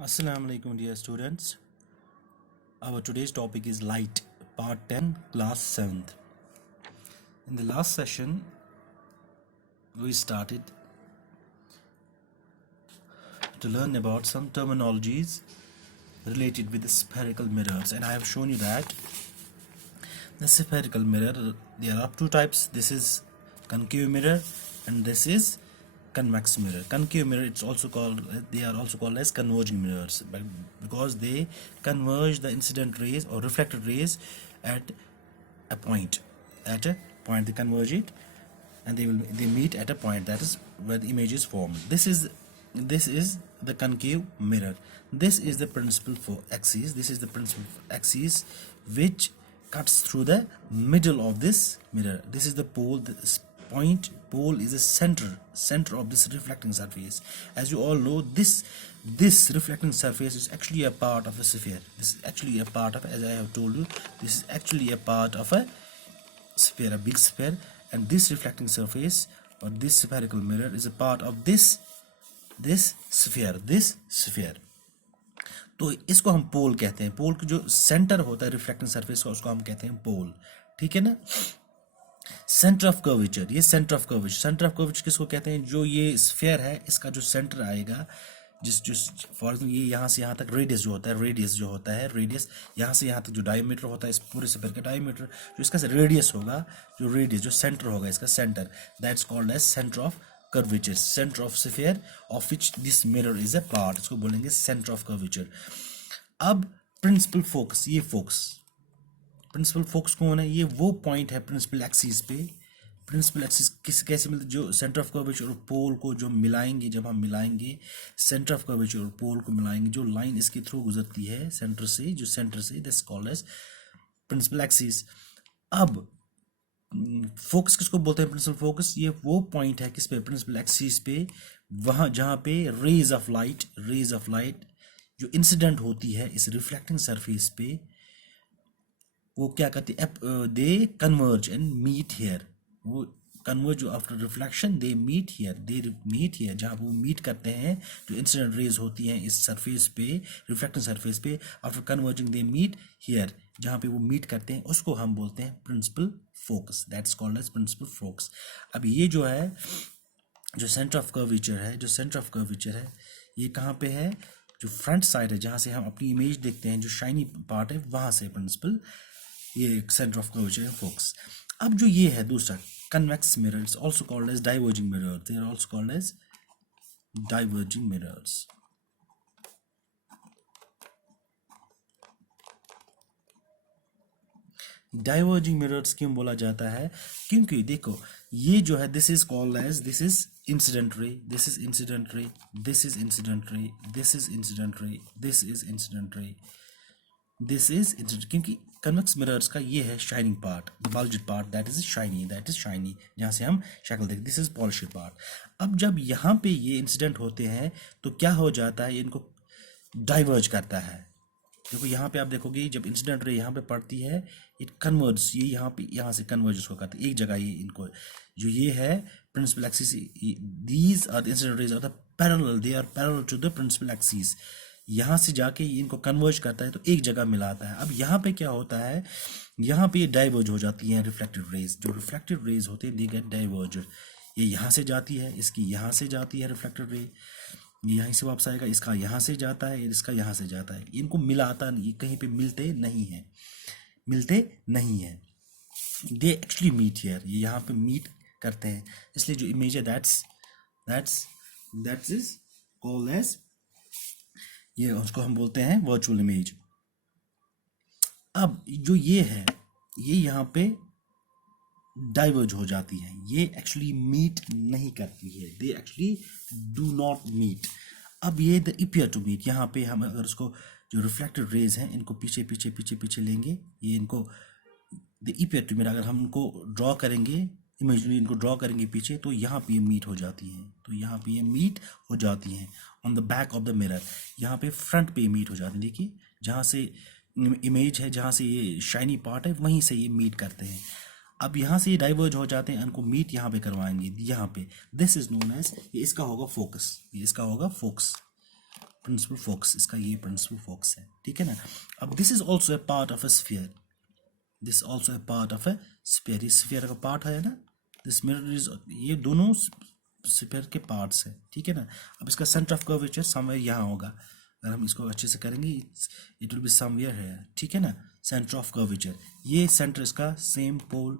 Assalamu alaikum dear students. Our today's topic is light, part 10, class 7th. In the last session, we started to learn about some terminologies related with the spherical mirrors, and I have shown you that the spherical mirror, there are two types. This is concave mirror and this is convex mirror. Concave mirror, they are also called as converging mirrors, but because they converge the incident rays or reflected rays at a point. They converge it and they meet at a point, that is where the image is formed. This is the concave mirror. This is the principal axis. This is the principal axis which cuts through the middle of this mirror. This is the pole. This pole is the center of this reflecting surface. As you all know, this reflecting surface is actually a part of a sphere. This is actually a part of, as I have told you, this is actually a part of a sphere, a big sphere, and this reflecting surface or this spherical mirror is a part of this sphere. तो इसको हम पोल कहते हैं. पोल का जो centre होता है reflecting surface का, उसको हम कहते हैं पोल. ठीक है ना. सेंटर ऑफ कर्वेचर, ये सेंटर ऑफ कर्वेचर किसको कहते हैं? जो ये स्फीयर है इसका जो सेंटर आएगा, जिस फॉर एग्जाम्पल ये यहाँ से यहाँ तक रेडियस जो होता है रेडियस यहाँ से यहाँ तक जो डायमीटर होता है इस पूरे स्फीयर का डायमीटर, जो इसका रेडियस होगा, जो सेंटर होगा इसका centre, that's called as centre of curvature. Centre of sphere of which this mirror is a part, इसको बोलेंगे सेंटर ऑफ कर्वेचर. अब प्रिंसिपल फोकस, ये प्रिंसिपल फोकस कौन है? ये वो पॉइंट है प्रिंसिपल एक्सिस पे. प्रिंसिपल एक्सिस कैसे मिलते, जो सेंटर ऑफ कर्वेचर और पोल को जो मिलाएंगे, जब हम मिलाएंगे सेंटर ऑफ कर्वेचर और पोल को मिलाएंगे, जो लाइन इसके थ्रू गुजरती है सेंटर से this called as principal axis. अब फोकस किसको बोलते हैं? Principal focus. ये वो पॉइंट है किस पे? प्रिंसिपल एक्सिस पे, वहाँ जहाँ पे रेज ऑफ लाइट जो इंसिडेंट होती है इस रिफ्लेक्टिंग सरफेस पे, वो क्या करती है? They converge and meet here. वो converge after reflection they meet here, जहाँ वो मीट करते हैं, जो इंसिडेंट रेज होती हैं इस सरफेस पे, रिफ्लेक्टिंग सरफेस पे, after converging they meet here, जहाँ पे वो मीट करते हैं उसको हम बोलते हैं principal focus. That's called as principal focus. अब ये जो है, जो सेंटर ऑफ कर्वेचर है, ये कहाँ पे है? जो फ्रंट साइड है, जहाँ से हम अपनी इमेज देखते हैं, जो शाइनी पार्ट है, वहाँ से प्रिंसिपल, ये centre of curvature and focus. अब जो ये है दूसरा convex mirrors, also called as diverging mirrors. They are also called as diverging mirrors. Diverging mirrors क्यों बोला जाता है? क्योंकि देखो, ये जो है this is called as, this is incident ray, this is incident ray, this is incident ray, this is incident ray, this is incident ray, this is incident. क्योंकि कन्वेक्स मिरर्स का ये है shining part, the bulged part, that is shiny, जहाँ से हम शक्ल देखते. This is polished part. अब जब यहाँ पे ये इंसिडेंट होते हैं तो क्या हो जाता है? इनको डाइवर्ज करता है. देखो यहाँ पे आप देखोगे, जब इंसिडेंट रे यहाँ पे पड़ती है, इट कन्वर्ज, ये यहाँ से कन्वर्ज उसको करते हैं एक जगह. ये इनको जो ये है principal axis, these are incident rays are the parallel, they are parallel to the principal axis. यहाँ से जाके इनको कन्वर्ज करता है तो एक जगह मिलाता है. अब यहाँ पे क्या होता है? यहाँ पे डाइवर्ज हो जाती हैं रिफ्लेक्टेड रेज. जो रिफ्लेक्टेड रेज होते हैं दे गेट डाइवर्ज. ये यहाँ से जाती है, इसकी यहाँ से जाती है रिफ्लेक्टेड रे, यहाँ से वापस आएगा, इसका यहाँ से जाता है, इसका यहाँ से जाता है. इनको मिलाता नहीं, कहीं पे मिलते नहीं है. दे एक्चुअली मीट हियर, ये यहाँ पे मीट करते हैं. इसलिए जो इमेज है दैट्स इज कॉल्ड एज, ये उसको हम बोलते हैं वर्चुअल इमेज. अब जो ये है, ये यहाँ पे डाइवर्ज हो जाती है, ये एक्चुअली मीट नहीं करती है, they actually do not meet. अब ये द अपीयर टू मीट, यहाँ पे हम अगर उसको जो रिफ्लेक्टेड रेज हैं इनको पीछे लेंगे, ये इनको द अपीयर टू मीट, अगर हम इनको ड्रॉ करेंगे, इमेजिनरी इनको ड्रॉ करेंगे पीछे, तो यहाँ पे ये मीट हो जाती हैं. तो यहाँ पे ये मीट हो जाती हैं on the back of the mirror. यहाँ पे फ्रंट पे मीट हो जाती है. देखिए जहाँ से इमेज है, जहाँ से ये शाइनी पार्ट है, वहीं से ये मीट करते हैं. अब यहाँ से ये डाइवर्ज हो जाते हैं, इनको मीट यहाँ पे करवाएंगे, यहाँ पे. दिस इज नोन एज, ये इसका होगा फोकस. प्रिंसिपल फोकस, इसका ये प्रिंसिपल फोकस है, ठीक है ना। अब this is also a part of A sphere, this also a part of A sphere, ये स्फीयर का पार्ट है ना, दिस मिरर इज, ये दोनों स्फीयर के पार्ट्स है, ठीक है ना। अब इसका सेंटर ऑफ कर्वेचर समवेयर यहाँ होगा, अगर हम इसको अच्छे से करेंगे इट विल बी समवेयर है, ठीक है ना। सेंटर ऑफ कर्वेचर, ये सेंटर इसका सेम पोल,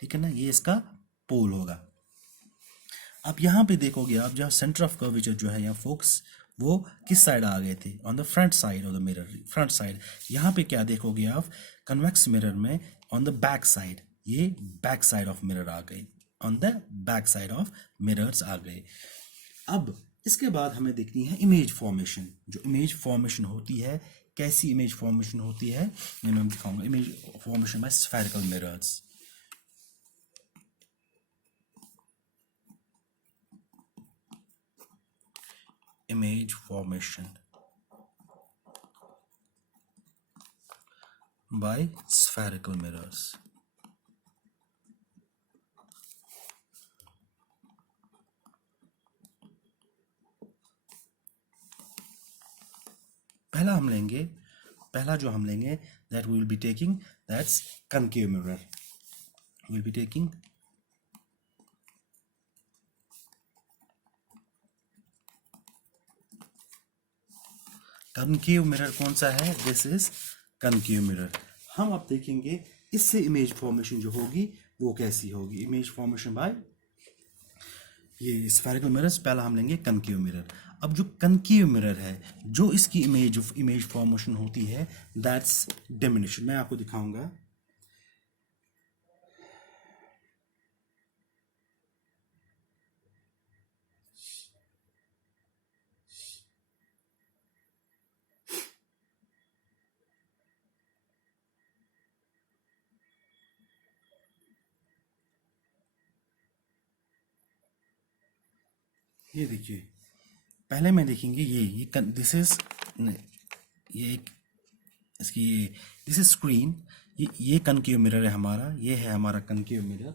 ठीक है ना, ये इसका पोल होगा। अब यहाँ पे देखोगे आप, जहाँ सेंटर ऑफ कर्वेचर जो है, यहाँ फोकस वो किस साइड आ गए थे, on the front side of the mirror, front side. यहाँ पे क्या देखोगे आप, कन्वेक्स मिरर में ऑन द बैक साइड, ये बैक साइड ऑफ मिरर आ गए, on the back side of mirrors आ गए। अब इसके बाद हमें देखनी है इमेज फॉर्मेशन, जो इमेज फॉर्मेशन होती है, कैसी इमेज फॉर्मेशन होती है ये मैं दिखाऊंगा। Image formation by spherical mirrors, image formation by spherical mirrors। पहला जो हम लेंगे that we will be taking, that's concave mirror, we will be taking concave mirror. कौन सा है, दिस इज कनकेव मिरर। हम अब देखेंगे इससे इमेज फॉर्मेशन जो होगी वो कैसी होगी, इमेज फॉर्मेशन बाय ये स्फेरिकल मिरर्स। पहला हम लेंगे कनकेव मिरर। अब जो कनकेव मिरर है, जो इसकी इमेज फॉर्मेशन होती है, दैट्स डिमिनिश। मैं आपको दिखाऊंगा, ये देखिए, पहले मैं देखेंगे ये दिस इज, ये एक इसकी दिस इज स्क्रीन, ये कनकेव मिरर है हमारा, ये है हमारा कनकेव मिरर,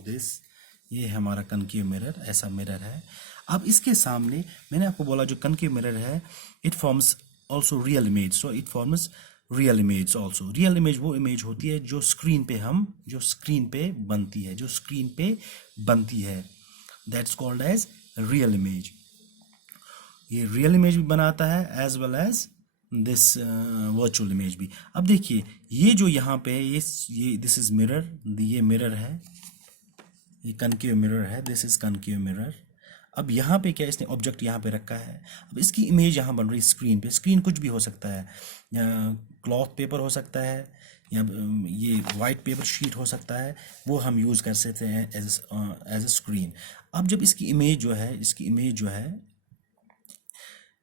दिस ये है हमारा कनकेव मिरर, ऐसा मिरर है। अब इसके सामने मैंने आपको बोला जो कनकेव मिरर है, it forms also real image, so it forms real image also. Real image वो इमेज होती है जो स्क्रीन पे बनती है, जो स्क्रीन पे बनती है, that's called as real image. ये रियल इमेज भी बनाता है as well as this virtual image भी। अब देखिए, ये जो यहाँ पे ये दिस इज मिरर, ये मिरर है, ये कनकेव मिरर है, दिस इज कनकेव मिरर। अब यहाँ पे क्या, इसने ऑब्जेक्ट यहाँ पे रखा है, अब इसकी इमेज यहाँ बन रही है स्क्रीन पे। स्क्रीन कुछ भी हो सकता है, क्लॉथ पेपर हो सकता है, या ये वाइट पेपर शीट हो सकता है, वो हम यूज़ कर सकते हैं एज ए स्क्रीन। अब जब इसकी इमेज जो है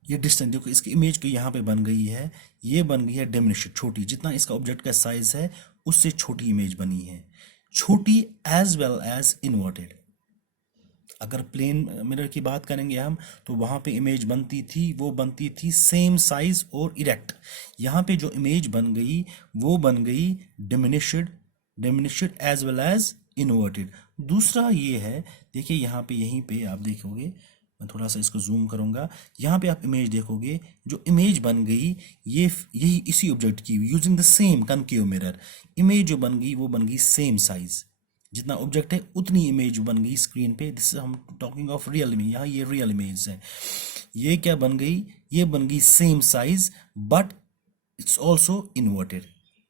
ये डिस्टेंस देखो, इसकी इमेज की यहाँ पे बन गई है, ये बन गई है डिमिनिश्ड, छोटी, जितना इसका ऑब्जेक्ट का साइज है उससे छोटी इमेज बनी है, छोटी एज वेल एज इन्वर्टेड। अगर प्लेन मिरर की बात करेंगे हम, तो वहाँ पे इमेज बनती थी सेम साइज और इरेक्ट। यहाँ पे जो इमेज बन गई वो बन गई diminished as well as inverted. दूसरा ये है, देखिए यहाँ पे, यहीं पे आप देखोगे, मैं थोड़ा सा इसको जूम करूंगा, यहाँ पे आप इमेज देखोगे, जो इमेज बन गई यही इसी ऑब्जेक्ट की, using the same concave mirror. Image जो बन गई वो बन गई सेम साइज, जितना ऑब्जेक्ट है उतनी इमेज बन गई स्क्रीन पे। दिस हम टॉकिंग ऑफ रियल इमेज, यहाँ ये रियल इमेज है। ये क्या बन गई, ये बन गई same size but it's also inverted,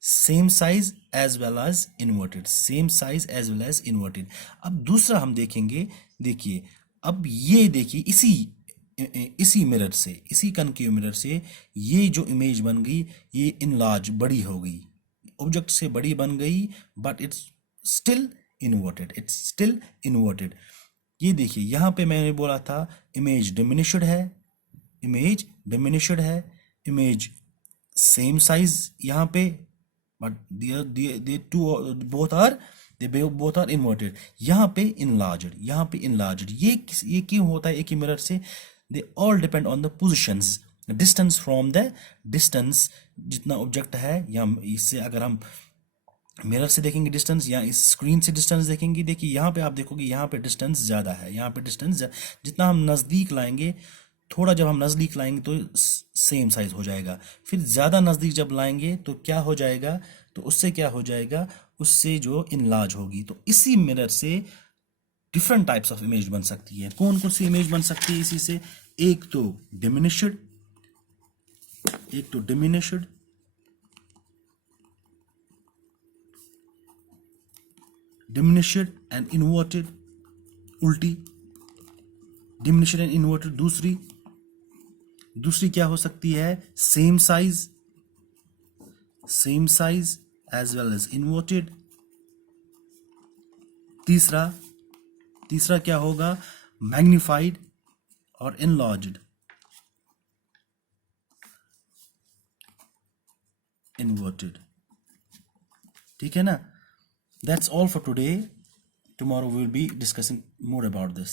same size as well as inverted, same size as well as inverted. अब दूसरा हम देखेंगे, देखिए, अब ये देखिए, इसी मिरर से, इसी कनकेव मिरर से ये जो इमेज बन गई, ये इनलार्ज, बड़ी हो गई, ऑब्जेक्ट से बड़ी बन गई, बट इट्स स्टिल इन्वर्टेड। ये देखिए, यहाँ पे मैंने बोला था इमेज डिमिनिश्ड है, इमेज सेम साइज यहाँ पे, but they both are inverted. यहाँ पे इनलार्ज्ड। ये क्यों होता है एक ही मिरर से, they all depend on the positions, distance from the distance, जितना ऑब्जेक्ट है, या इससे अगर हम मिरर से देखेंगे डिस्टेंस, या इस स्क्रीन से डिस्टेंस देखेंगे, देखिए यहाँ पे आप देखोगे, यहाँ पे डिस्टेंस ज़्यादा है, यहाँ पे डिस्टेंस जितना हम नज़दीक लाएंगे थोड़ा जब हम नज़दीक लाएंगे तो सेम साइज हो जाएगा, फिर ज़्यादा नज़दीक जब लाएंगे तो क्या हो जाएगा, तो उससे क्या हो जाएगा, उससे जो इनलार्ज होगी। तो इसी मिरर से डिफरेंट टाइप्स ऑफ इमेज बन सकती है। कौन कौन सी इमेज बन सकती है इसी से? एक तो डिमिनिश्ड, एक तो डिमिनिश्ड, डिमिनिश्ड एंड इन्वर्टेड, उल्टी डिमिनिश्ड एंड इन्वर्टेड। दूसरी दूसरी क्या हो सकती है? Same size, same size as well as inverted. तीसरा तीसरा क्या होगा? मैग्निफाइड और इनलार्ज्ड, इन्वर्टेड। ठीक है ना? That's all for today. Tomorrow we will be discussing more about this.